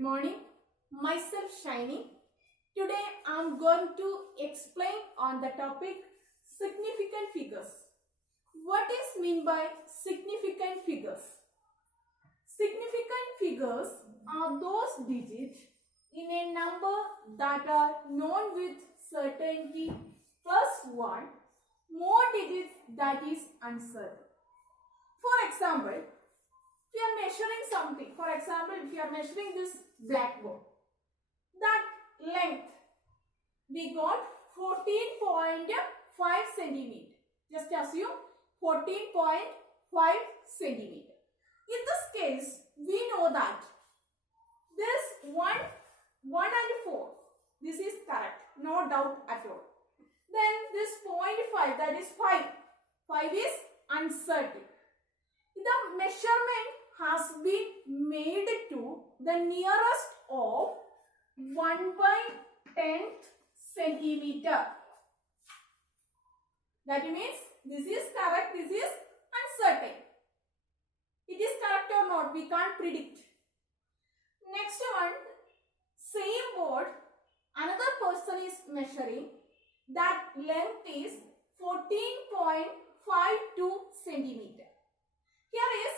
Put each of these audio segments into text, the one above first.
Good morning. Myself Shiny. Today I am going to explain on the topic significant figures. What is mean by significant figures? Significant figures are those digits in a number that are known with certainty plus 1 more digits that is uncertain. For example, if you are measuring something, for example, if you are measuring this blackboard, that length we got 14.5 centimeter. Just assume 14.5 centimeter. In this case, we know that this 1 and 4, this is correct, no doubt at all. Then this 0.5, that is 5. 5 is uncertain. The measurement has been made to the nearest of 1/10th centimeter. That means this is correct, this is uncertain. It is correct or not, we can't predict. Next one, same board, another person is measuring. That length is 14.52 centimeter. Here is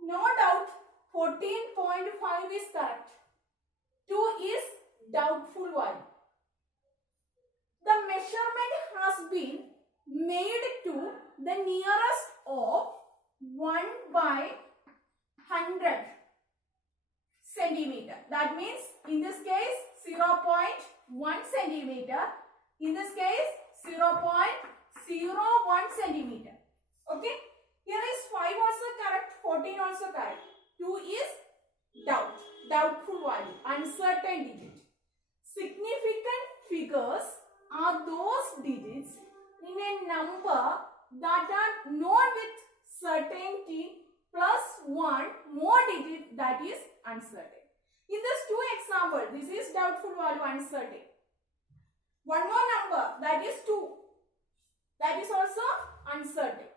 no doubt 14.5 is correct. 2 is doubtful value. The measurement has been made to the nearest of 1/100 centimeter. That means in this case 0.1 centimeter. In this case 0.01 centimeter. Okay. Here is 5 also correct, 14 also correct. 2 is doubtful value, uncertain digit. Significant figures are those digits in a number that are known with certainty plus 1 more digit that is uncertain. In this 2 example, this is doubtful value, uncertain. One more number, that is 2. That is also uncertain.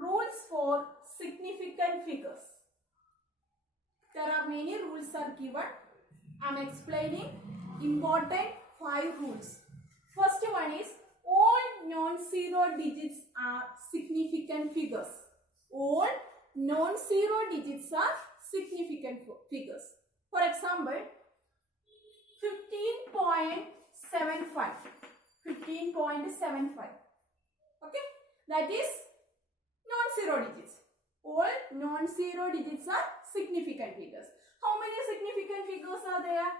Rules for significant figures. There are many rules are given. I am explaining important 5 rules. First one is all non-zero digits are significant figures. All non-zero digits are significant figures. For example, 15.75. 15.75. Okay, that is non-zero digits. All non-zero digits are significant figures. How many significant figures are there?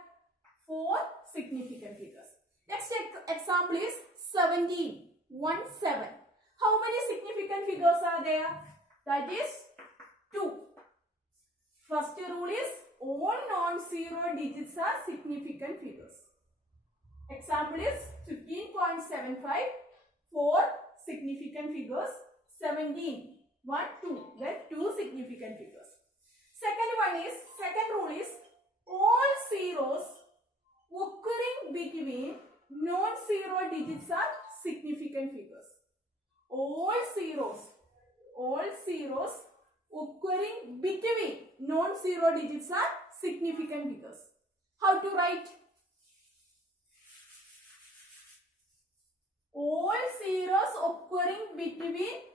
4 significant figures. Next example is 17. 17. How many significant figures are there? That is 2. First rule is all non-zero digits are significant figures. Example is 15.75. 4 significant figures. 17, 1, 2, then 2 significant figures. Second rule is all zeros occurring between non-zero digits are significant figures. All zeros occurring between non-zero digits are significant figures. How to write? All zeros occurring between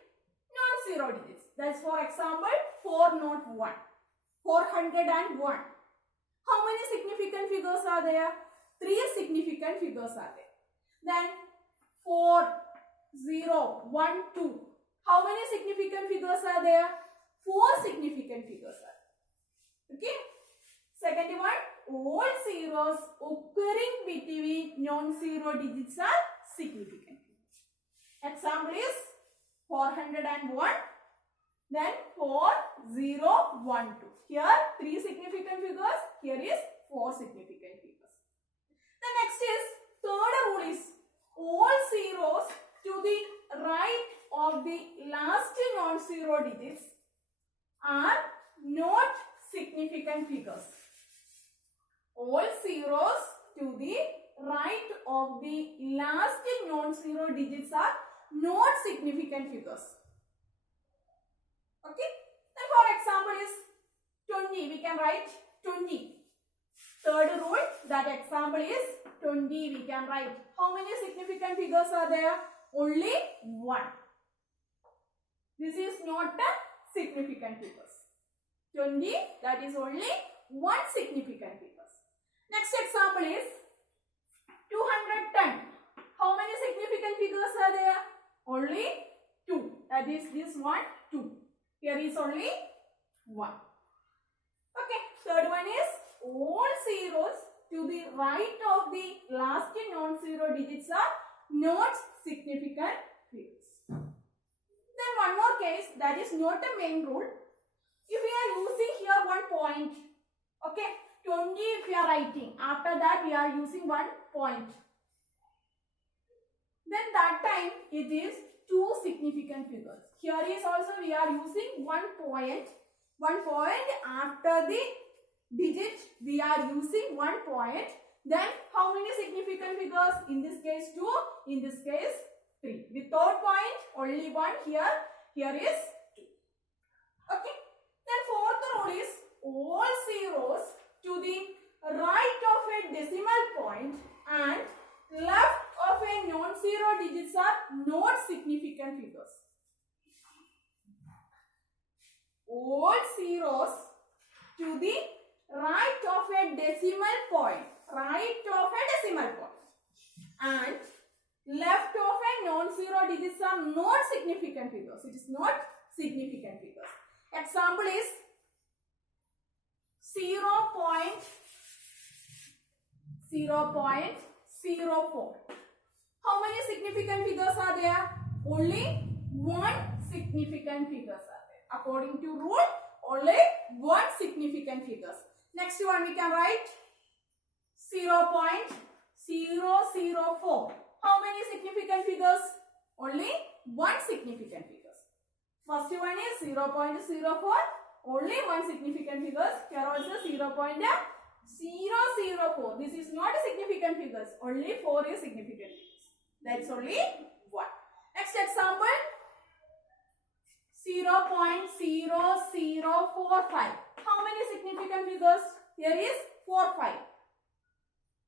non-zero digits. That's for example 401. 401. How many significant figures are there? 3 significant figures are there. Then 4012. How many significant figures are there? 4 significant figures are there. Okay. Second one, all zeros occurring between non-zero digits are significant. Example is 401, then 4012. Here 3 significant figures, here is 4 significant figures. The next is, third rule is all zeros to the right of the last non-zero digits are not significant figures. All zeros to the right of the last non-zero digits are not significant figures. Okay. Then for example is 20. We can write 20. Third rule, that example is 20. We can write. How many significant figures are there? Only one. This is not a significant figures. 20, that is only one significant figures. Next example is 210. How many significant figures are there? Only 2. That is this one, 2. Here is only 1. Okay. Third one is all zeros to the right of the last non-zero digits are not significant figures. Then one more case, that is not a main rule. If we are using here 1 point, okay, 20 if we are writing, after that we are using 1 point. Then that time it is 2 significant figures. Here is also we are using 1 point. 1 point after the digit we are using 1 point. Then how many significant figures? In this case 2, in this case 3. Without point only 1 here. Here is 2. Okay. Then fourth rule is all zeros to the right of a decimal point and left of a non-zero digits are not significant figures. All zeros to the right of a decimal point, and left of a non-zero digits are not significant figures. It is not significant figures. Example is 0.04. How many significant figures are there? Only 1 significant figures are there. According to rule, only 1 significant figures. Next one we can write 0.004. How many significant figures? Only 1 significant figures. First one is 0.04. Only 1 significant figures. Here also 0.004. This is not a significant figures. Only 4 is significant figures. That's only 1. Next example. 0.0045. How many significant figures? Here is 45.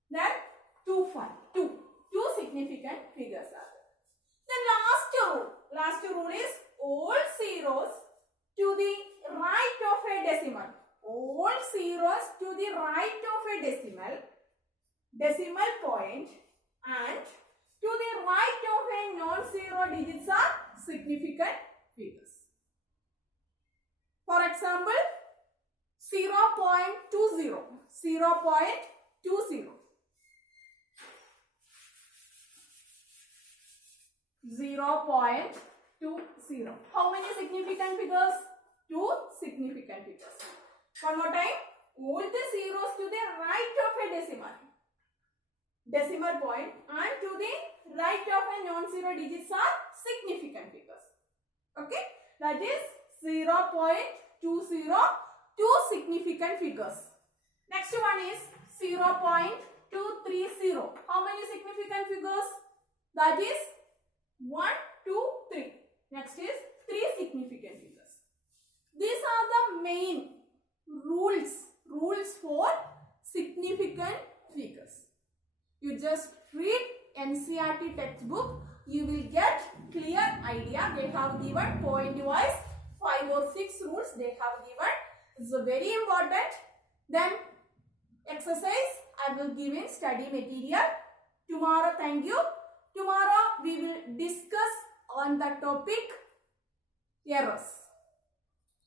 Then 25. 2 significant figures are there. The last rule is all zeros to the right of a decimal. All zeros to the right of a decimal point, and to the right of a non-zero digits are significant figures. For example, 0.20. 0.20. 0.20. How many significant figures? 2 significant figures. One more time. All the zeros to the right of a decimal point and to the right of a non-zero digits are significant figures. Okay. That is 0.20. 2 significant figures. Next one is 0.230. How many significant figures? That is 1, 2, 3. Next is 3 significant figures. These are the main rules for significant figures. You just read NCERT textbook. You will get clear idea. They have given point wise 5 or 6 rules they have given. It's very important. Then exercise I will give in study material. Tomorrow, thank you. Tomorrow we will discuss on the topic errors.